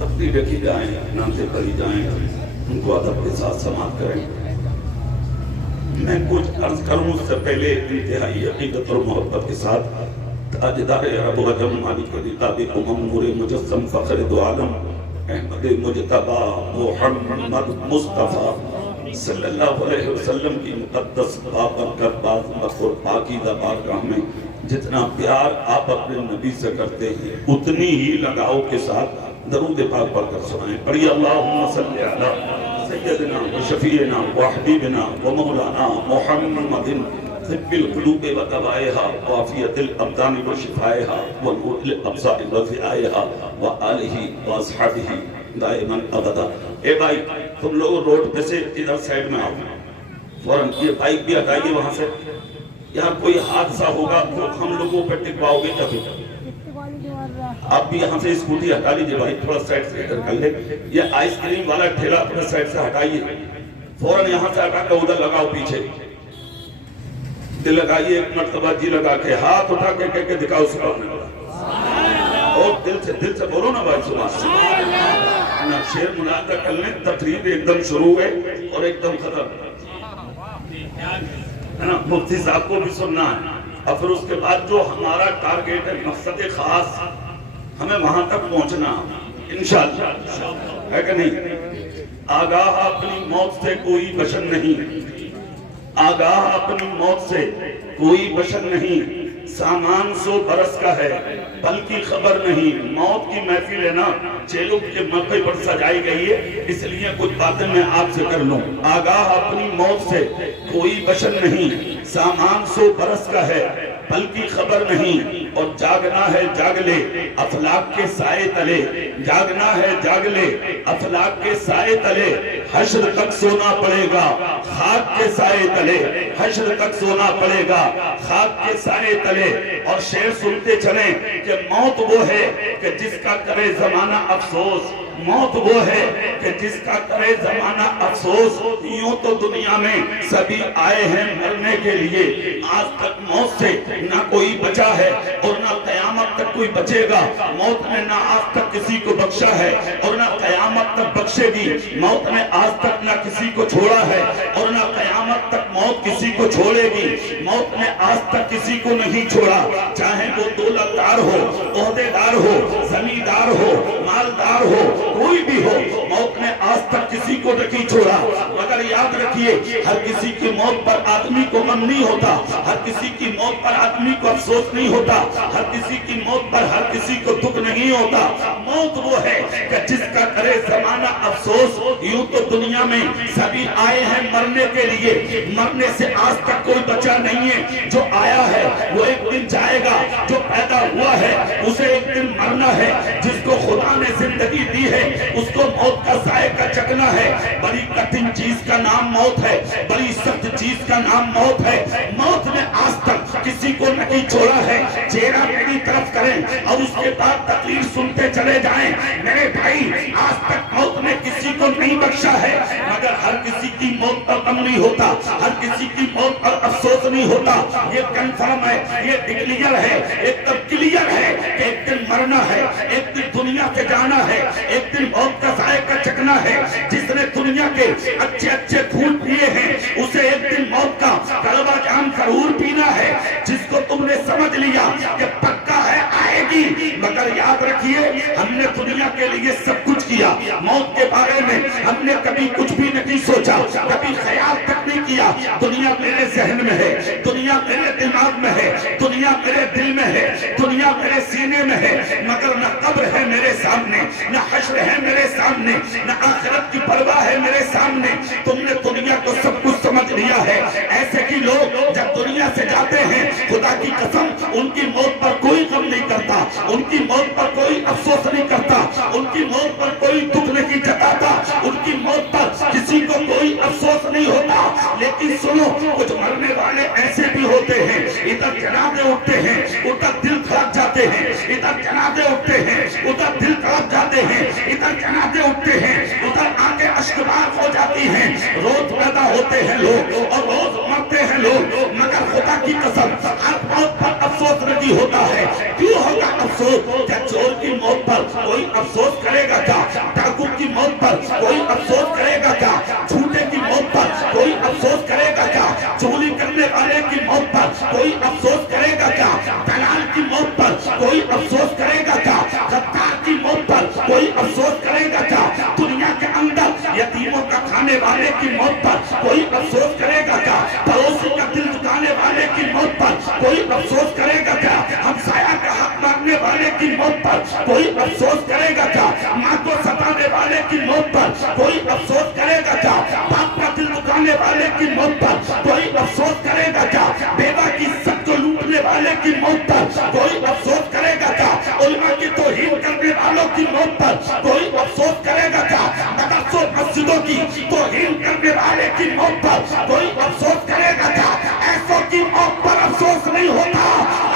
تقریریں کی جائیں، نعتیں پڑھی جائیں، ان کو ادب کے ساتھ سماعت کریں۔ میں کچھ عرض کروں اس سے پہلے انتہائی عقیدت اور محبت کے ساتھ تاجدار عرب و عجم مالک رقاب امم نور مجسم فخر دو عالم احمد مجتبی محمد مصطفیٰ صلی اللہ علیہ وسلم کی مقدس بابرکت بازمت اور پاکیزہ بارگاہ میں جتنا پیار آپ اپنے نبی سے کرتے ہیں اتنی ہی لگاؤ کے ساتھ درود پاک پڑھ کر سنائیں۔ پڑھیے اللہم صلی علی سیدنا و شفیعنا و حبیبنا و مولانا محمد طب القلوب و دوائها وعافیت الابدان و شفائها و نور الابصار و ضیائها و آلہ و اصحابہ دائما ابدا۔ اے بھائی تم لوگ روڈ پہ سے ادھر سائڈ میں آؤ، فوراں یہ بائک بھی ہٹائیے وہاں سے، یہاں کوئی حادثہ ہوگا تو ہم لوگوں پہ ٹکواؤ گے کبھی۔ آپ بھی یہاں سے اسکوٹی ہٹا لیجئے بھائی، تھوڑا سائڈ سے ادھر کر لیں۔ یہ آئس کریم والا ٹھیلا اپنے سائڈ سے ہٹائیے، فوراں یہاں سے ہٹا کر ادھر لگاؤ پیچھے۔ دل لگائیے ایک مرتبہ، جی لگا کے ہاتھ اٹھا کے کہہ کے دکھاؤ سبحان اللہ، اور دل سے بولو نا بھائی سبحان اللہ۔ شیر مناظرہ کر لیں، تقریر ایک دم شروع ہے اور ایک دم ختم ہے نا، مفتی صاحب کو بھی سننا ہے، اور پھر اس کے بعد جو ہمارا ٹارگیٹ ہے مقصد خاص ہمیں وہاں تک پہنچنا انشاءاللہ، ہے کہ نہیں؟ آگاہ اپنی موت سے کوئی بشر نہیں، آگاہ اپنی موت سے کوئی بشر نہیں، سامان 100 برس کا ہے بلکہ خبر نہیں۔ موت کی محفل ہے نا، چیلوں کے موقع پر سجائی گئی ہے، اس لیے کچھ باتیں میں آپ سے کر لوں۔ آگاہ اپنی موت سے کوئی بشر نہیں، سامان 100 برس کا ہے بلکہ خبر نہیں، اور جاگنا ہے جاگ لے افلاک کے سائے تلے، جاگنا ہے جاگ لے افلاک کے سائے تلے، حشر تک سونا پڑے گا خاک کے سائے تلے، حشر تک سونا پڑے گا خاک کے سائے تلے۔ اور شعر سنتے چلیں کہ موت وہ ہے کہ جس کا کرے زمانہ افسوس، موت وہ ہے کہ جس کا کرے زمانہ افسوس، یوں تو دنیا میں سبھی آئے ہیں مرنے کے لیے، آج تک موت سے نہ کوئی بچا ہے اور نہ قیامت تک کوئی بچے گا۔ موت نے نہ آج تک کسی کو بخشا ہے اور نہ قیامت تک بخشے گی، موت نے آج تک نہ کسی کو چھوڑا ہے اور نہ قیامت تک موت کسی کو چھوڑے گی، موت نے آج تک کسی کو نہیں چھوڑا، چاہے وہ دولتدار ہو، عہدیدار ہو، زمیندار ہو، مالدار ہو، کوئی بھی ہو، موت نے آج تک کسی کو نہیں چھوڑا۔ مگر یاد رکھیے ہر کسی کی موت پر آدمی کو غم نہیں ہوتا، ہر کسی کی موت پر آدمی کو افسوس نہیں ہوتا، ہر کسی کی موت پر ہر کسی کو دکھ نہیں ہوتا۔ موت وہ ہے کہ جس کا کرے زمانہ افسوس، یوں تو دنیا میں سبھی آئے ہیں مرنے کے لیے، مرنے سے آج تک کوئی بچا نہیں ہے، جو آیا ہے وہ ایک دن جائے گا، جو پیدا ہوا ہے اسے ایک دن مرنا ہے، جس کو خدا نے زندگی دی ہے اس کو موت کا ذائقہ چکنا ہے۔ بڑی کٹھن چیز کا نام موت ہے، بڑی سخت چیز کا نام موت ہے، موت نے آج تک کسی کو نہیں چھوڑا ہے۔ چہرہ میری طرف کریں اور اس کے بعد تقریر سنتے چلے جائیں۔ میرے بھائی آج تک موت نے کسی کو نہیں بخشا ہے، مگر ہر کسی کی موت پر غم نہیں ہوتا، ہر کسی کی موت پر افسوس نہیں ہوتا۔ یہ کنفرم ہے، یہ ڈکلیئر ہے، ایک دم کلیئر ہے کہ ایک دن مرنا ہے، ایک دن دنیا سے جانا ہے، ایک دن موت کا ذائقہ چکنا ہے۔ جس نے دنیا کے اچھے اچھے پھول پیے ہیں اسے ایک دن موت کا کڑوا جام ضرور پینا ہے۔ جس کو تم نے سمجھ لیا کہ پکا ہے آئے گی، مگر یاد رکھیے ہم نے دنیا کے لیے سب کچھ کیا، موت کے بارے میں ہم نے کبھی کچھ بھی نہیں سوچا، کبھی خیال تک نہیں کیا۔ دنیا میرے ذہن میں ہے، دنیا میرے دماغ میں ہے، دنیا میرے دل میں ہے، دنیا میرے سینے میں ہے، مگر نہ قبر ہے میرے سامنے، نہ حشر ہے میرے سامنے، نہ آخرت کی پرواہ ہے میرے سامنے۔ تم نے دنیا کو سب کچھ سمجھ لیا ہے۔ ایسے ہی لوگ جب دنیا سے جاتے ہیں خدا کی قسم ان کی موت پر کوئی غم نہیں کرتا، ان کی موت پر کوئی افسوس نہیں کرتا، ان کی موت پر کوئی دکھ نہیں جتاتا، ان کی موت پر کسی کو کوئی افسوس نہیں ہوتا۔ لیکن سنو کچھ مرنے والے ایسے بھی ہوتے ہیں، ادھر جنازے اٹھتے ہیں ادھر دل کھڑک جاتے ہیں، ادھر جنازے اٹھتے ہیں ادھر دل کھڑک جاتے ہیں، ادھر جنازے اٹھتے ہیں ادھر آنکھیں اشکبار ہو جاتی ہیں۔ روز پیدا ہوتے ہیں لوگ اور روز مرتے ہیں لوگ، مگر خدا کی قسم ہر موت پر افسوس نہیں ہوتا ہے۔ کیوں ہوگا افسوس؟ کیا چور کی موت پر کوئی افسوس کرے گا کیا؟ کوئی افسوس کرے گا کیا؟ دنیا کے اندر یتیموں کا کھانے والے کی موت پر کوئی افسوس کرے گا کیا؟ پڑوسی کا دل دکانے والے کی موت پر کوئی افسوس کرے گا کیا؟ ہمسایہ کا حق مانگنے والے کی موت پر کوئی افسوس کرے گا کیا؟ ماں کو ستانے والے کی موت پر کوئی افسوس کرے گا کیا؟ باپ کا دل دکانے والے کی موت پر کوئی افسوس کرے گا کیا؟ بیوہ کی عزت کو لوٹنے والے کی موت پر کوئی افسوس کرے گا کیا؟ علماء کی توہین کرنے والوں کی موت پر کوئی افسوس کرے گا کیا؟ مدرسوں مسجدوں کی توہین کرنے والے کی موت پر کوئی افسوس کرے گا کیا؟ ایسوں کی موت پر افسوس نہیں ہوتا،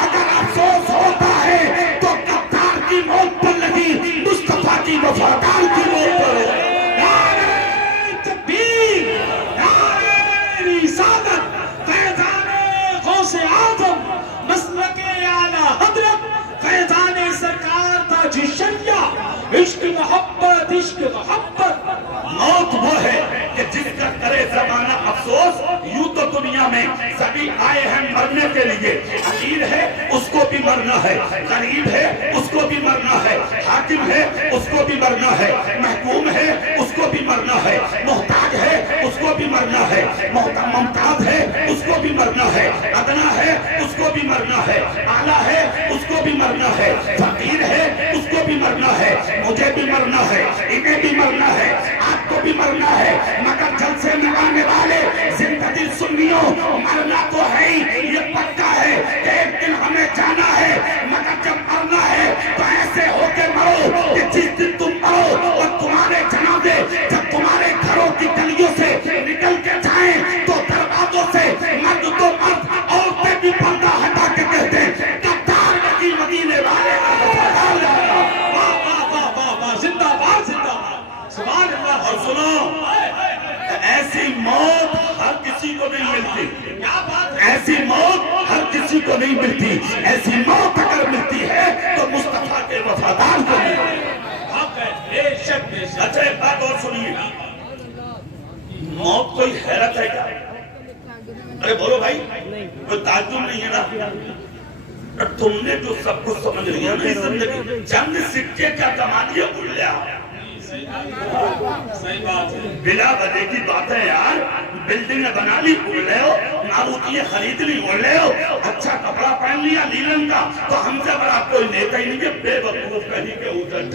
اگر افسوس ہوتا ہے تو غدار کی موت پر لگی مصطفیٰ کی وفادار کی موت پر ہے۔ نعرہ تکبیر، نعرہ رسالت، فیضان غوث اعظم، مسلک اعلی حضرت فیضان سرکار تاج شریعہ، عشق محبت، عشق محبت۔ موت وہ ہے کہ جس کا کرے زمانہ افسوس، یوں تو دنیا میں سبھی آئے ہیں مرنے کے لیے، امیر ہے اس کو بھی مرنا ہے، غریب ہے اس کو بھی مرنا ہے، حاکم ہے اس کو بھی مرنا ہے، محکوم ہے اس کو بھی مرنا ہے، محتاج ہے اس کو بھی مرنا ہے، ممتاز ہے اس کو بھی مرنا ہے، ادنا ہے اس کو بھی مرنا ہے، اعلیٰ ہے اس کو بھی مرنا ہے، فقیر ہے اس کو بھی مرنا ہے، مجھے بھی مرنا ہے، انہیں بھی مرنا ہے، آپ کو بھی مرنا ہے، مگر جلسے میں آنے والے زندگی سنیوں، مرنا تو ہے ہی، یہ پکا ہے کہ ایک دن ہمیں جانا ہے، مگر جب مرنا ہے تو ایسے ہو کے مرو کہ جس دن تم مرو اور تمہارے جنازے جب تمہارے گھروں کی گلیوں سے نکل کے جائیں تو دروازوں سے مرد تو مرد، عورتیں بھی پردہ ہٹا کے کہتے ہیں غدار نبی مدینے والے کا وفادار رہا۔ واہ واہ واہ واہ واہ، زندہ باد زندہ باد، سبحان اللہ۔ اور سنو، ایسی موت ہر کسی کو نہیں ملتی، ایسی موت ہر کسی کو نہیں ملتی، ایسی موت اگر ملتی ہے تو مصطفیٰ کے وفادار کو ملتی ہے۔ اچھا ایک بات اور سنیے، موت کوئی حیرت ہے کیا؟ ارے بولو بھائی، کوئی تعجب نہیں ہے نا؟ تم نے جو سب کچھ سمجھ لیا نا زندگی، چند سکے کیا کما دیا بھول لیا؟ بلا وجہ کی بات ہے یار، بلڈنگیں بنا لی بھول رہے ہو، ماروتیاں خرید لی بھول رہے ہو، اچھا کپڑا پہن لیا نیلن کا، تو ہم سے بڑا کوئی نیتا ہی نہیں ہے، بے وقوف کہیں کے اوجھٹ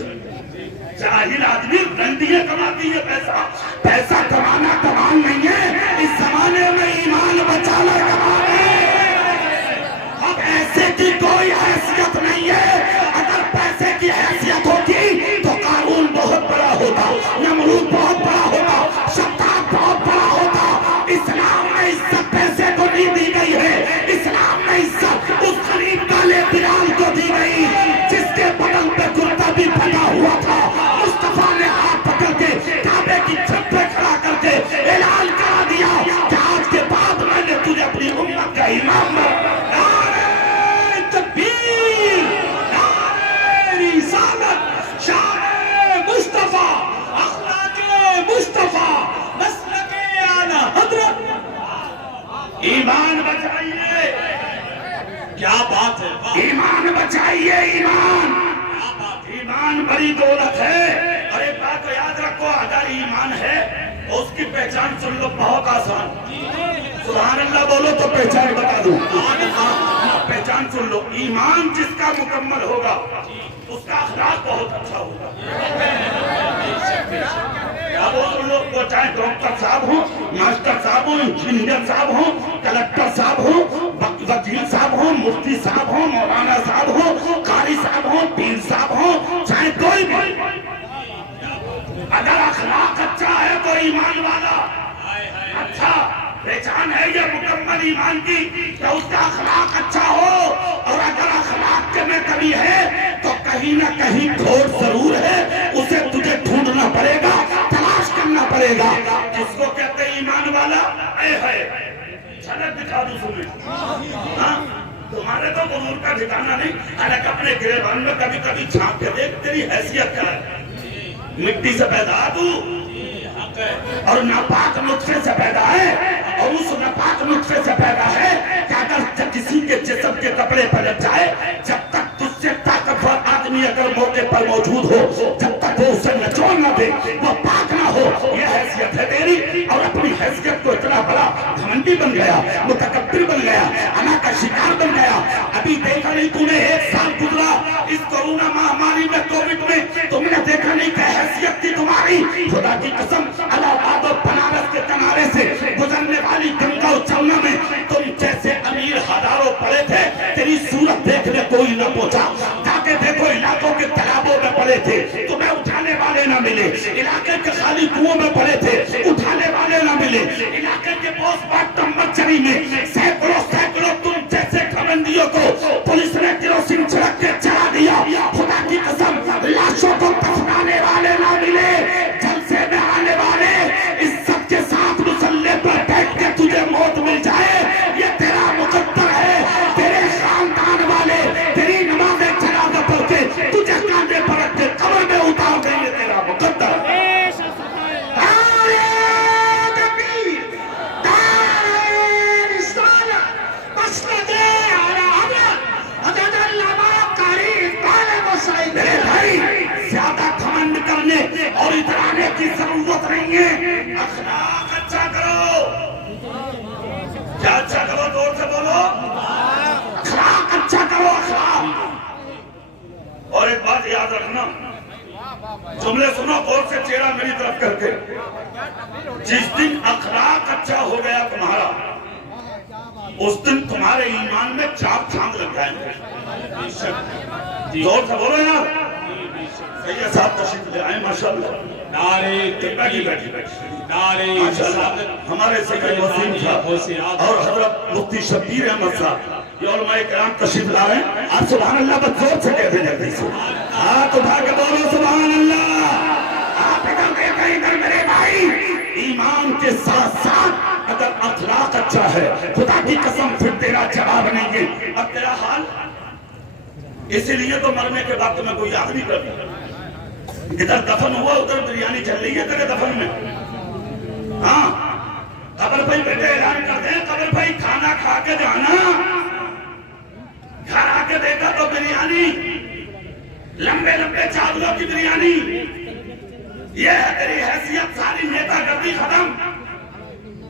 جاہل آدمی رنڈیاں کماتی ہے پیسہ، پیسہ کمانا کمان نہیں ہے، اس زمانے میں ایمان بچانا کمان ہے۔ اب ایسے کی کوئی حیثیت نہیں ہے، اگر پیسے کی حیثیت ہوتی تو قارون بہت بڑا ہوتا، نمرود بہت بڑا ہوتا، شداد بہت بڑا ہوتا۔ اسلام میں عزت پیسے کو نہیں دی گئی ہے، اسلام میں عزت اس غریب کالے بلال کو دی گئی جس کے بدن پہ کرتا بھی پھٹا ہوا تھا۔ مصطفیٰ نے ہاتھ پکڑ کے کعبے کی چھت پہ کھڑا کر کے اعلان کرا دیا کہ آج کے بعد میں نے تجھے اپنی امت کا امام بنا۔ نعرہ تکبیر، نعرہ رسالت، شان مصطفیٰ، اخلاق مصطفیٰ، مسلک اعلی حضرت۔ ایمان بچائیے، کیا بات ہے، ایمان بچائیے، ایمان، ایمان بڑی دولت ہے۔ اور ایک بات یاد رکھو، اگر ایمان ہے تو اس کی پہچان سن لو بہت آسان، سبحان اللہ بولو تو پہچان بتا دوں، پہچان سن لو، ایمان جس کا مکمل ہوگا اس کا اخلاق بہت اچھا ہوگا۔ اب وہ لوگ، وہ چاہے ڈاکٹر صاحب ہوں، ماسٹر صاحب ہوں، انجینئر صاحب ہوں، کلکٹر صاحب ہوں، وکیل صاحب ہوں، مفتی صاحب ہوں، مولانا صاحب ہوں، قاری صاحب ہوں، پیر صاحب ہوں، چاہے کوئی بھی، اگر اخلاق اچھا ہے تو ایمان والا اچھا پہچان ہے یہ مکمل ایمان کی کہ اس کا اخلاق اچھا ہو، اور اگر اخلاق کے میں کمی ہے تو کہیں نہ کہیں کھوٹ ضرور ہے، اسے تجھے ڈھونڈنا پڑے گا، تلاش کرنا پڑے گا۔ جس کو کہتے ہیں ایمان والا، اے ہے جھلک دکھا دوں تمہیں، ہاں تمہارے تو غرور کا ٹھکانا نہیں، الگ اپنے گریبان میں کبھی کبھی چھانپ کے دیکھ تیری حیثیت کیا ہے، مٹی سے پیدا تو اور ناپاک نطفے سے پیدا ہے، اور اس ناپاک نطفے سے پیدا ہے کہ اگر کسی کے جسم کے کپڑے پلٹ جائے، جب تک تجھ سے طاقتور آدمی اگر موقع پر موجود ہو، جب تک وہ اسے نچوڑ نہ دے، وہ پاک نہ ہو، یہ حیثیت ہے تیری. اور اپنی حیثیت کو اتنا بڑا گھمنڈی بن گیا، متکبر بن گیا، انا کا شکار بن گیا. ابھی دیکھا نہیں تو نے 1 سال گزرا اس کورونا مہاماری میں، کووڈ میں، تم نے دیکھا نہیں کہ حیثیت تھی تمہاری. خدا کی قسم الہ آباد و بنارس کے کنارے سے گزرنے والی گنگا و جمنا میں تم جیسے امیر ہزاروں پڑے تھے، تیری صورت دیکھنے کوئی نہ پہنچا. جا کے دیکھو علاقوں کے تالابوں میں پڑے تھے، تمہیں اٹھانے والے نہ ملے. علاقے کے خالی کنووں میں پڑے تھے، اٹھانے والے نہ ملے. علاقے کے پوسٹ مارٹم مرچری میں سینکڑوں تم جیسے گھمنڈیوں کو پولیس نے کیروسین چھڑک کے جلا دیا. خدا کی قسم لاشوں کو دفنانے والے نہ ملے. جلسے میں آنے والے عزت کے ساتھ مصلی پر بیٹھ کے تجھے موت مل جائے، یہ تیرا مقدر ہے. تیرے خاندان والے تیری نمازیں جنازہ پڑھ کے تجھے کاندھے پر رکھ کے قبر میں اتار دیں، یہ تیرا مقدر ہے. میرے بھائی زیادہ گھمنڈ کرنے اور اترانے کی ضرورت نہیں ہے. اخلاق اچھا کرو. کیا اچھا کرو؟ زور سے بولو. اخلاق اچھا کرو، اخلاق. اور ایک بات یاد رکھنا، جملے سنو غور سے، چہرہ میری طرف کر کے. جس دن اخلاق اچھا ہو گیا تمہارا، اس دن تمہارے ایمان میں چاپ چھانگ لگ جائیں گے. زور سے بولو یار. سید صاحب تشریف لے آئے ماشاءاللہ. ہمارے سید وسیم صاحب اور حضرت مفتی شبیر احمد صاحب، یہ علماء کرام تشریف لا رہے ہیں. آپ سبحان اللہ بس زور سے کہتے ہیں جلدی سے. ہاتھ اٹھا کے بولو سبحان اللہ. آپ ادھر دیکھیں، ادھر میرے بھائی. ایمان کے ساتھ ساتھ اگر اخلاق اچھا ہے، خدا کی قسم پھر تیرا جواب نہیں ہے. اب تیرا حال اسی لیے تو مرنے کے وقت میں کوئی یاد نہیں کرتا. ادھر دفن ہوا، ادھر بریانی چل رہی ہے تیرے دفن میں. ہاں قبر بھائی بیٹے اعلان کرتے ہیں، قبر بھائی کھانا کھا کے جانا. گھر آ کے دیکھا تو بریانی، لمبے لمبے چاولوں کی بریانی. یہ ہے تیری حیثیت، ساری نیتا گردی ختم.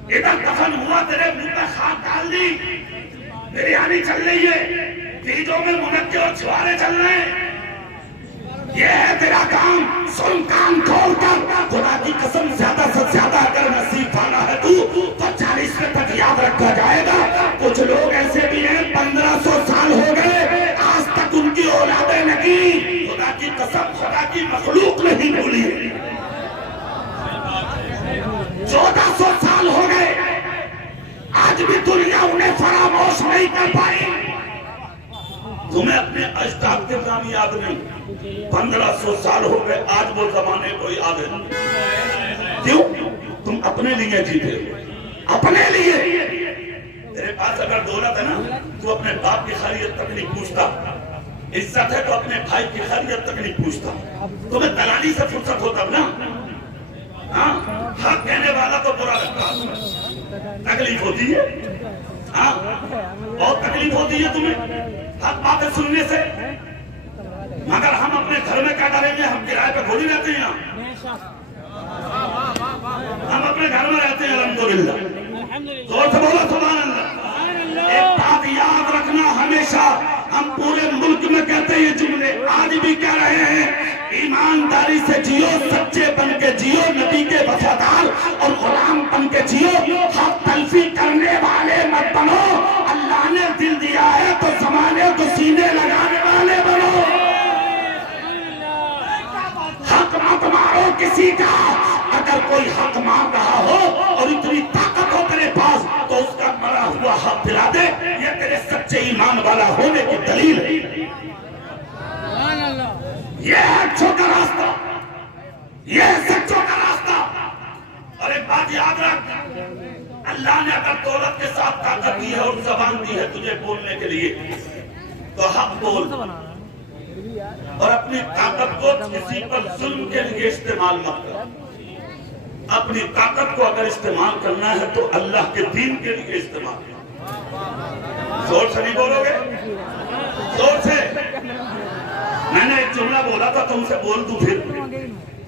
ادھر دفن ہوا، تیرے منہ پہ خاک ڈال دی، بریانی چل رہی ہے، تیجوں میں منقے اور چھوارے چل رہے ہیں. یہ ہے تیرا کام. سن کام کھول کر، خدا کی قسم زیادہ سے زیادہ اگر نصیب پانا ہے تو 40 تک یاد رکھا جائے گا. کچھ لوگ ایسے بھی ہیں 1500 سال ہو گئے، آج تک ان کی اولادیں نہیں. خدا کی قسم خدا کی مخلوق نہیں بھولی. 1400 سال ہو گئے، آج بھی دنیا انہیں فراموش نہیں کر پائی. تمہیں اپنے اجداد کے نام یاد نہیں. 1500 سال ہو گئے، آج وہ زمانے کو یاد ہے. کیوں؟ تم اپنے لیے جیتے ہو، اپنے لیے. تیرے پاس اگر دولت ہے نا، تو اپنے باپ کی خیریت تک نہیں پوچھتا. عزت ہے تو اپنے بھائی کی خیریت تک نہیں پوچھتا. تمہیں دلالی سے فرصت ہوتا نا. ہاں حق کہنے والا تو برا لگتا، تکلیف ہوتی ہے. ہاں بہت تکلیف ہوتی ہے تمہیں حق باتیں سننے سے. مگر ہم اپنے گھر میں کیا کریں گے؟ ہم کرائے پہ تھوڑی رہتے ہیں. ہم اپنے گھر میں رہتے ہیں الحمدللہ. زور سے بولو سبحان اللہ. ایک بات یاد رکھنا ہمیشہ، ہم پورے ملک میں کہتے ہیں یہ جملے، آج بھی کہہ رہے ہیں، ایمانداری سے جیو، سچے بن کے جیو، نبی کے وفادار اور غلام بن کے جیو. حق تلفی کرنے والے مت بنو. اللہ نے دل دیا ہے تو زمانے کو سینے لگانے والے بنو. حق مت مارو کسی کا. اگر کوئی حق مار رہا ہو اور اتنی طاقت ہو تیرے پاس تو اس کا مرا ہوا حق دلا دے. یہ تیرے سچے ایمان والا ہونے کی دلیل ہے. یہ ہے چھوٹا راستہ، یہ ہے سچوں کا راستہ. اور ایک بات یاد رکھ، اللہ نے اگر دولت کے ساتھ طاقت دی ہے اور زبان دی ہے تجھے بولنے کے لیے، تو حق بول. اور اپنی طاقت کو کسی پر ظلم کے لیے استعمال مت کر. اپنی طاقت کو اگر استعمال کرنا ہے تو اللہ کے دین کے لیے استعمال کر. زور سے نہیں بولو گے؟ زور سے. میں نے ایک جملہ بولا تھا، تم سے بول دوں پھر.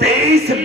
23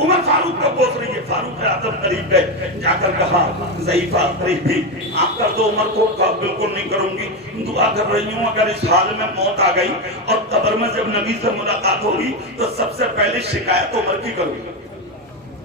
عمر فاروق کو کوس رہی ہے، فاروق اعظم قریب گئے، جا کر کہا ضعیفہ قریب بھی آپ کر دو عمر کو، کہا بالکل نہیں کروں گی، دعا کر رہی ہوں اگر اس حال میں موت آ گئی اور قبر میں جب نبی سے ملاقات ہوگی تو سب سے پہلے شکایت عمر کی کروں گی۔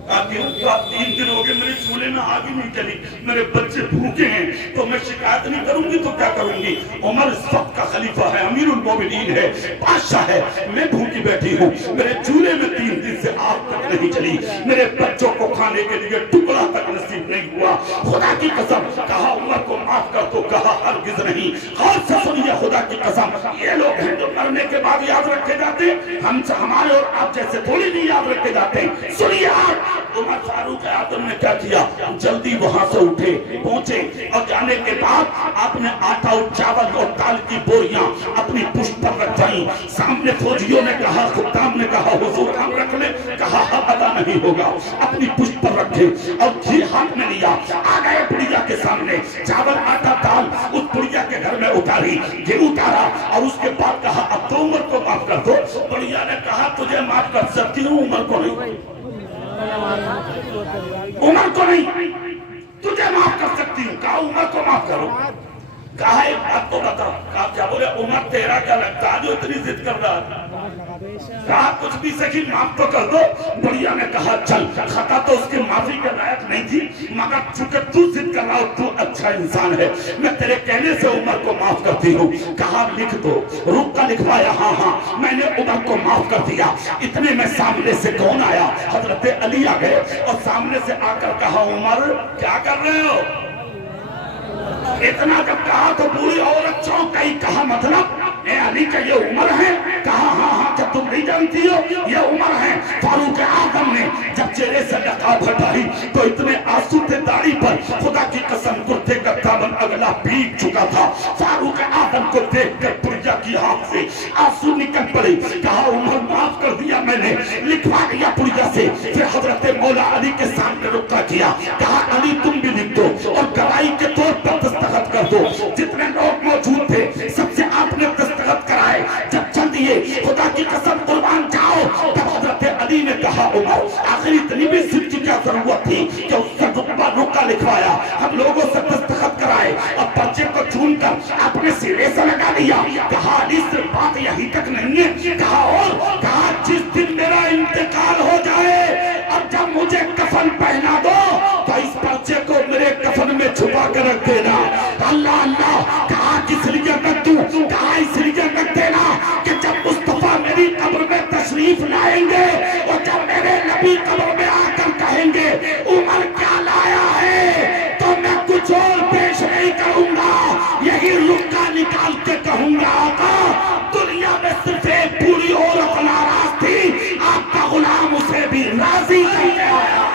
کہا 3 دن ہو گئے میرے چولہے میں آگ ہی نہیں چلی، میرے بچے بھوکے ہیں، تو میں شکایت نہیں کروں گی تو کیا کروں گی؟ عمر اس وقت کا خلیفہ ہے، امیر المومنین ہے، بادشاہ ہے، میں بھوکی بیٹھی ہوں، میرے چولہے میں 3 دن سے آگ تک نہیں چلی، میرے بچوں کو کھانے کے لیے ٹکڑا تک نصیب نہیں ہوا، خدا کی قسم۔ کہا عمر کو معاف کر دو، کہا ہرگز نہیں۔ غور سے سنیے، خدا کی قسم، یہ لوگ ہیں جو مرنے کے بعد یاد رکھے جاتے ہیں، ہمارے اور آپ جیسے تھوڑی نہیں یاد رکھے جاتے ہیں۔ سنیے آپ، عمر فاروق اعظم نے کیا کیا؟ جلدی وہاں سے اٹھے، پہنچے، اور جانے کے بعد آپ نے آٹا اور چاول اور دال کی بوریاں اپنی پشت پر رکھائیں۔ سامنے فوجیوں نے کہا، خدام نے کہا حضور ہم رکھ لیں، کہا ادا نہیں ہوگا، اپنی پشت پر رکھے، اور گھی ہاتھ میں لیا، آ گئے بڑھیا کے سامنے، چاول آٹا دال اس بڑھیا کے گھر میں اتاری، گھی اتارا، اور اس کے بعد کہا اب تو عمر کو معاف کر دو۔ بڑھیا نے کہا تجھے معاف کر سکتی ہوں، عمر کو نہیں، عمر کو نہیں، تجھے معاف کر سکتی ہوں۔ کہا عمر کو معاف کرو۔ کہا ایک بات تو بتا، کہا کیا بولے؟ عمر تیرا کیا لگتا ہے جو اتنی ضد کر رہا ہے؟ کہا کچھ بھی سکی معاف تو کر دو۔ بڑھیا نے کہا چل، خطا تو اس کے معافی کے لائق نہیں تھی، مگر چونکہ تو ضد کر رہا ہو، تو اچھا انسان ہے، میں تیرے کہنے سے عمر کو معاف کرتی ہوں۔ کہا لکھ دو، روک کا لکھوایا، ہاں ہاں میں نے عمر کو معاف کر دیا۔ اتنے میں سامنے سے کون آیا؟ حضرت علی آ گئے، اور سامنے سے آ کر کہا عمر کیا کر رہے ہو؟ اتنا جب کہا تو بوڑھی عورت چونک گئی، کہا مطلب اے علی کا یہ عمر ہے؟ کہا ہاں ہاں، کیا تم نہیں جانتی ہو یہ عمر ہے؟ فاروق اعظم نے جب چہرے سے نقاب ہٹائی تو اتنے آنسو تھے داڑھی پر، خدا کی قسم کرتے کا دامن اگلا بھیگ چکا تھا۔ فاروق اعظم کو دیکھ کر بڑھیا کی آنکھ سے آنسو نکل پڑے۔ کہا عمر معاف کر دیا میں نے، لکھوا دیا بڑھیا سے۔ پھر حضرت مولا علی کے سامنے رکا کیا، کہا علی تم بھی لکھ دو اور گواہی کے طور پر دستخط کر دو۔ جتنے لوگ موجود تھے سب سے آپ نے دستخط کرائے۔ جب چل دیے، خدا کی قسم قربان جاؤ، تب حضرت علی نے کہا عمر آخر اتنی بھی ضد کی کیا ضرورت تھی کہ اس سے رکا لکھوایا، ہم لوگوں سے دستخط کرائے، اور پرچے کو چون کر اپنے سینے سے لگا دیا۔ کہا علی صرف بات یہی تک نہیں ہے، کہا اور کہا جس دن میرا انتقال ہو جائے اور جب مجھے کفن پہنا دو تو اس پرچے کو میرے کفن میں چھپا کر رکھ دینا۔ اللہ اللہ، کہا کس لیے رکھ دوں؟ کہا اس لیے رکھ دینا کہ جب مصطفیٰ میری قبر میں تشریف لائیں گے اور جب میرے نبی قبر میں آ کر کہیں گے عمر کیا لایا ہے، تو میں کچھ اور پیش نہیں کروں گا، یہی رکا نکال کے کہوں گا آقا دنیا میں صرف ایک پوری عورت ناراض تھی، آپ کا غلام اسے بھی راضی کر کے آیا۔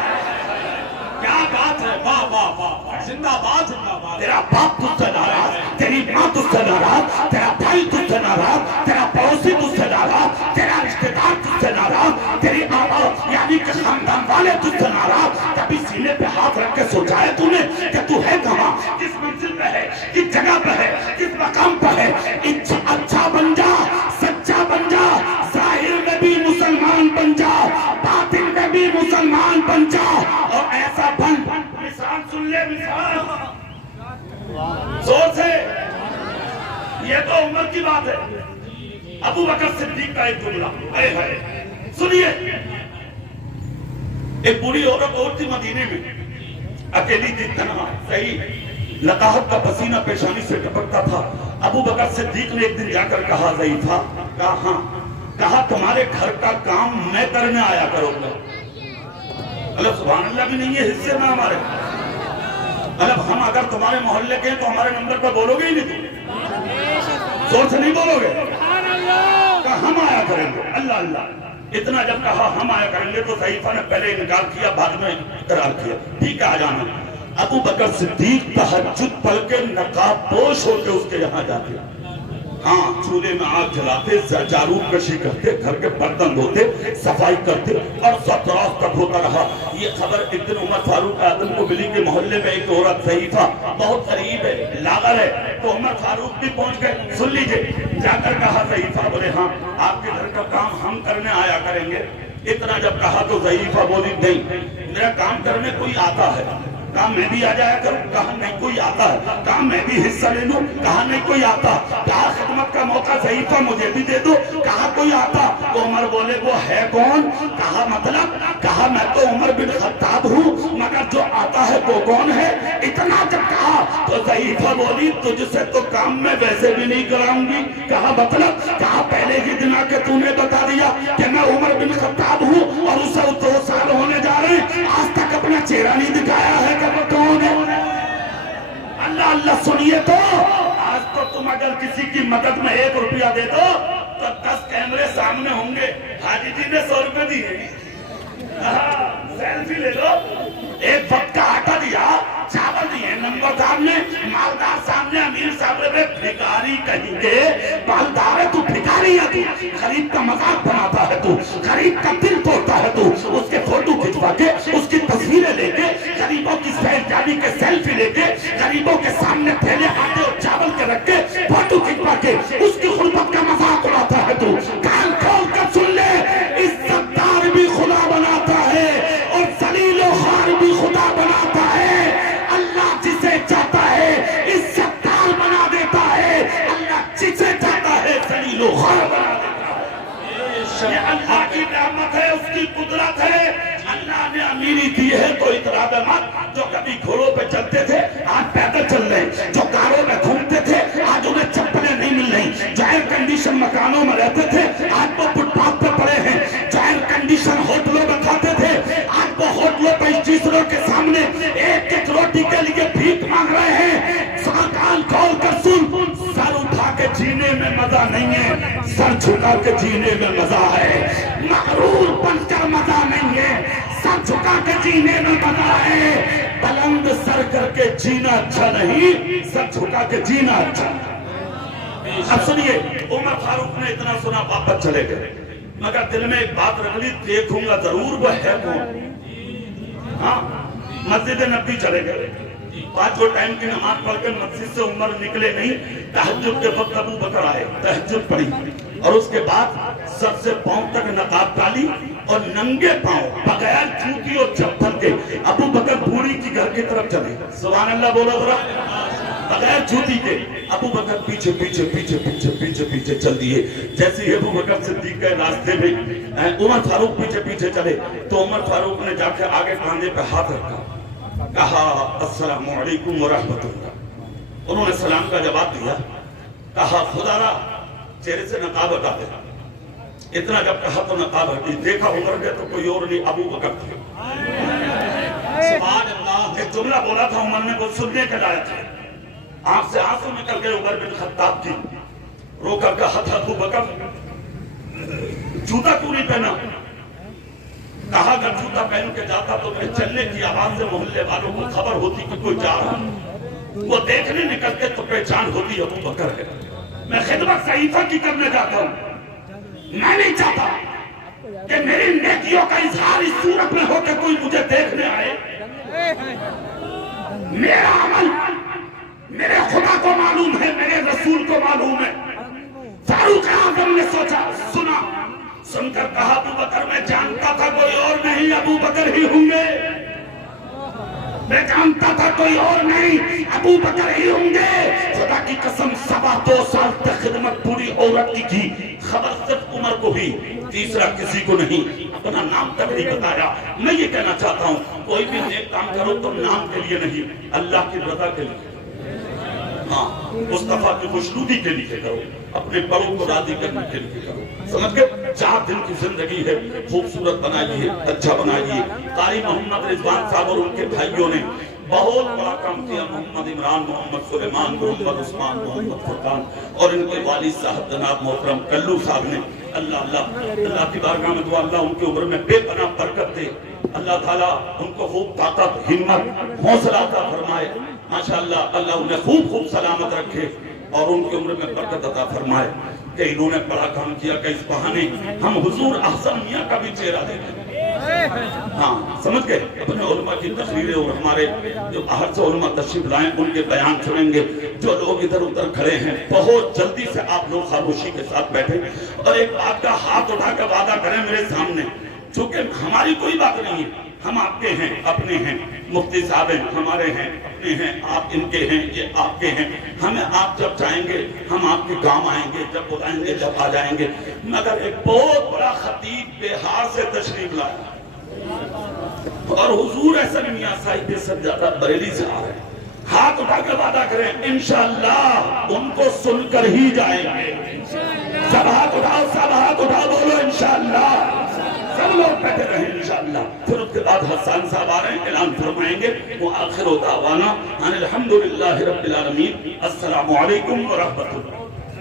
کیا بات ہے، واہ واہ واہ، زندہ باد زندہ باد۔ تیرا باپ تجھ سے ناراض، تیری ماں تجھ سے ناراض، تیرا بھائی تجھ سے ناراض، تیرا پڑوسی تجھ سے ناراض، تیرا رشتہ دار تجھ سے ناراض، تیری آبا یعنی کہ خاندان والے تجھ سے ناراض۔ کبھی سینے پہ ہاتھ رکھ کے سوچا ہے تو نے کہ تو ہے کہاں، کس منزل پہ ہے، کس جگہ پہ ہے، کس مقام پہ ہے؟ اچھا بن جا، سچا بن جا، ظاہر میں بھی مسلمان بن جا، باطن میں بھی مسلمان بن جا، اور ایسا بن۔ مثال سن لے، مثال زور سے، یہ تو عمر کی بات ہے۔ ابو بکر صدیق کا ایک جملہ سنیے۔ ایک بوڑھی عورت اور تھی مدینے میں، اکیلی تھی، تنہا، صحیح لقاحت کا پسینہ پیشانی سے ٹپکتا تھا۔ ابو بکر صدیق نے ایک دن جا کر کہا ضعیفہ، کہا ہاں، کہا تمہارے گھر کا کام میں کرنے آیا کروں گا۔ اللہ سبحان اللہ بھی نہیں ہے حصے میں ہمارے، اللہ ہم اگر تمہارے محلے کے ہیں تو ہمارے نمبر پر بولو گے ہی نہیں، زور سے نہیں بولو گے، کہا ہم آیا کریں گے۔ اللہ اللہ، اتنا جب کہا ہم آیا کریں گے تو ضعیفہ نے پہلے انکار کیا، بعد میں اقرار کیا، ٹھیک ہے آ جانا۔ ابو بکر صدیق تہجد پڑھ کے نقاب پوش ہو کے اس کے یہاں جاتے، ہاں چولہے میں آگ جلاتے، جارود کشی کرتے، گھر کے برتن دھوتے، صفائی کرتے، اور سب رات تک ہوتا رہا۔ یہ خبر ایک دن عمر فاروق اعظم کو ملی کہ محلے میں ایک عورت ضعیفہ بہت قریب ہے، لاغر ہے، تو عمر فاروق بھی پہنچ گئے۔ سن لیجئے، جا کر کہا ضعیفہ، بولے ہاں آپ کے گھر کا کام ہم کرنے آیا کریں گے۔ اتنا جب کہا تو ضعیفہ بولی نہیں، میرا کام کرنے کوئی آتا ہے، کہا میں بھی آ جایا کروں، کہا نہیں کوئی آتا ہے، کہا میں بھی حصہ لے لوں، کہا نہیں کوئی آتا، کہا خدمت کا موقع ضعیفہ مجھے بھی دے دو، کہا کوئی آتا۔ تو عمر بولے وہ ہے کون؟ کہا مطلب؟ کہا میں تو عمر بن خطاب ہوں، مگر جو آتا ہے وہ کون ہے؟ اتنا جب کہا تو ضعیفہ بولی تجھ سے تو کام میں ویسے بھی نہیں کراؤں گی۔ کہا مطلب؟ کہا پہلے ہی دن آ کے تو نے بتا دیا کہ میں عمر بن خطاب ہوں اور اسے 2 سال ہونے جا رہے ہیں، آج تک اپنا چہرہ نہیں دکھایا ہے کہ وہ کون ہے؟ اللہ اللہ سنیے تو آج تو تم اگر کسی کی مدد میں 1 روپیہ دے دو تو 10 کیمرے سامنے ہوں گے، حاجی جی نے 100 روپے دیے، سیلفی لے لو، 1 وقت کا آٹا دیا، چاول دیے، نمبر صاحب نے، مالدار صاحب نے، امیر صاحب نے، بھکاری کہیں گے، مالدار ہے تو بھکاری ہے تو، غریب کا مذاق بناتا ہے تو، غریب کا دل توڑتا ہے تو، اس کے فوٹو کھچوا کے، اس کی تصویریں لے کے، غریبوں کی سیلفی کے سیلفی لے کے، غریبوں کے سامنے تھیلے آٹے اور چاول کے رکھ کے، فوٹو کھچوا کے، اس کی غربت کا مذاق اڑاتا ہے تو، کان کھول کر سن لے، عزت دار بھی خدا بناتا ہے اور ذلیل و خوار بھی خدا بناتا ہے۔ اللہ جسے چاہتا ہے عزت دار بنا دیتا ہے، اللہ جسے چاہتا ہے ذلیل و خوار بنا دیتا ہے۔ یہ اللہ کی نعمت ہے، اس کی قدرت ہے۔ اللہ نے امیری دی ہے تو اطراء مت، جو کبھی گھوڑوں پہ چلتے تھے آج پیدل چل رہے ہیں، جو کاروں میں گھومتے تھے آج انہیں چپلیں نہیں مل رہی، جو ایئر کنڈیشن مکانوں میں رہتے تھے آج وہ فٹ پاتھ پہ پڑے ہیں، جو ایئر کنڈیشن ہوٹلوں میں کھاتے تھے آج وہ ہوٹلوں پہ اسٹیشنوں کے سامنے 1 روٹی کے لیے بھیک مانگ رہے ہیں۔ کان کھول کر سن، سر اٹھا کے جینے میں مزہ نہیں ہے، سر جھکا کے جینے میں مزہ ہے، مغرور بن کر مزہ نہیں ہے، سر جھکا کے جینے میں مزہ ہے، بلند سر کر کے جینا اچھا نہیں، سر جھکا کے جینا اچھا ہے۔ اب سنیے، عمر فاروق نے اتنا سنا واپس چلے گئے، مگر دل میں ایک بات رکھ لی، دیکھوں گا ضرور وہ ہے کون۔ ہاں مسجد نبی چلے گئے، 5 ٹائم کی نماز پڑھ کے مسجد سے عمر نکلے نہیں، تہجد کے وقت ابو بکر آئے، تہجد پڑھی اور اس کے بعد سر سے پاؤں تک نقاب ڈالی اور ننگے پاؤں بغیر جوتی اور چپل کے ابو بکر بوڑھی کی گھر کی طرف چلے۔ سبحان اللہ بولا ذرا، بغیر جوتی کے ابو بکر پیچھے پیچھے پیچھے پیچھے پیچھے پیچھے چل دیے۔ جیسے ہی ابو بکر صدیق کے راستے میں عمر فاروق پیچھے پیچھے چلے تو عمر فاروق نے جا کے آگے کاندھے پہ ہاتھ رکھا، کہا السلام علیکم ورحمۃ اللہ۔ انہوں نے سلام کا جواب دیا، کہا خدا را چہرے سے نقاب ہٹا دے۔ اتنا جب کہا تو نقاب ہٹی، دیکھا عمر کے تو کوئی اور نہیں، ابو بکر تھے۔ سبحان اللہ۔ ایک جملہ بولا تھا عمر نے، وہ سننے کے لائق تھے، آنکھ سے آنسو نکل گئے عمر بن خطاب کی، رو کر کہا تھا ابو بکر جوتا کیوں نہیں پہنا؟ کہا اگر جوتا پہن کے جاتا تو میرے چلنے کی آواز سے محلے والوں کو خبر ہوتی کہ کوئی جا رہا، وہ دیکھنے نکلتے تو پہچان ہوتی ابو بکر ہے۔ میں خدمت ضعیفہ کی کرنے جاتا ہوں، میں نہیں چاہتا کہ میری نیکیوں کا اظہار اس صورت میں ہو کہ کوئی مجھے دیکھنے آئے۔ میرا عمل میرے خدا کو معلوم ہے، میرے رسول کو معلوم ہے۔ فاروق اعظم نے سوچا، سنا، سن کر کہا ابو بکر میں جانتا تھا کوئی اور نہیں، ابو بکر ہی ہوں گے، میں جانتا تھا کوئی اور نہیں، ابو بکر ہی ہوں گے۔ خدا کی قسم 2.25 سال تک خدمت پوری عورت کی کی، خبر صرف عمر کو بھی، تیسرا کسی کو نہیں، اپنا نام تک نہیں بتایا۔ میں یہ کہنا چاہتا ہوں کوئی بھی نیک کام کرو تو نام کے لیے نہیں، اللہ کی رضا کے لیے، ہاں مصطفیٰ کی خوشنودی کے لیے کرو، اپنے بڑوں کو راضی کرنے کے لیے کرو۔ سمجھ گئے؟ 4 دن کی زندگی ہے، خوبصورت بنائیے، اچھا بنائیے۔ قاری محمد رضوان صاحب اور ان کے بھائیوں نے بہت بڑا کام کیا، محمد عمران، محمد سلیمان، محمد عثمان، محمد فرقان اور ان کے والد صاحب جناب محترم کلو صاحب نے، اللہ کی بارگاہ میں دعا اللہ ان کی عمر میں بے پناہ برکت دے، اللہ تعالیٰ ان کو خوب طاقت، ہمت، حوصلہ عطا فرمائے، ماشاءاللہ اللہ انہیں خوب سلامت رکھے اور ان کی عمر میں برکت عطا فرمائے کہ انہوں نے بڑا کام کیا کہ اس بہانے ہم حضور احسن میاں کا بھی چہرہ دیکھیں۔ ہاں سمجھ گئے؟ اپنے علماء کی تقریریں اور ہمارے جو باہر سے علماء تشریف لائیں ان کے بیان سنیں گے، جو لوگ ادھر ادھر کھڑے ہیں بہت جلدی سے آپ لوگ خاموشی کے ساتھ بیٹھیں اور ایک بات کا ہاتھ اٹھا کے وعدہ کریں میرے سامنے چونکہ ہماری کوئی بات نہیں ہے، ہم آپ کے ہیں، اپنے ہیں، مفتی صاحب ہیں ہمارے ہیں، اپنے ہیں، آپ ان کے ہیں، یہ آپ کے ہیں، ہمیں آپ جب چاہیں گے ہم آپ کے کام آئیں گے، جب بلائیں گے جب آ جائیں گے۔ مگر ایک بہت بڑا خطیب بہار سے تشریف لایا اور حضور احسن میاں صاحب سجادہ بریلی سے آ رہے ہیں، ہاتھ اٹھا کے وعدہ کریں انشاءاللہ ان کو سن کر ہی جائیں گے۔ سب ہاتھ اٹھاؤ بولو انشاءاللہ۔ سب لوگ بیٹھے رہیں انشاءاللہ۔ پھر اس کے بعد حسان صاحب آ رہے ہیں، اعلان فرمائیں گے۔ وآخر دعوانا ان الحمدللہ رب العالمین۔ السلام علیکم ورحمۃ اللہ۔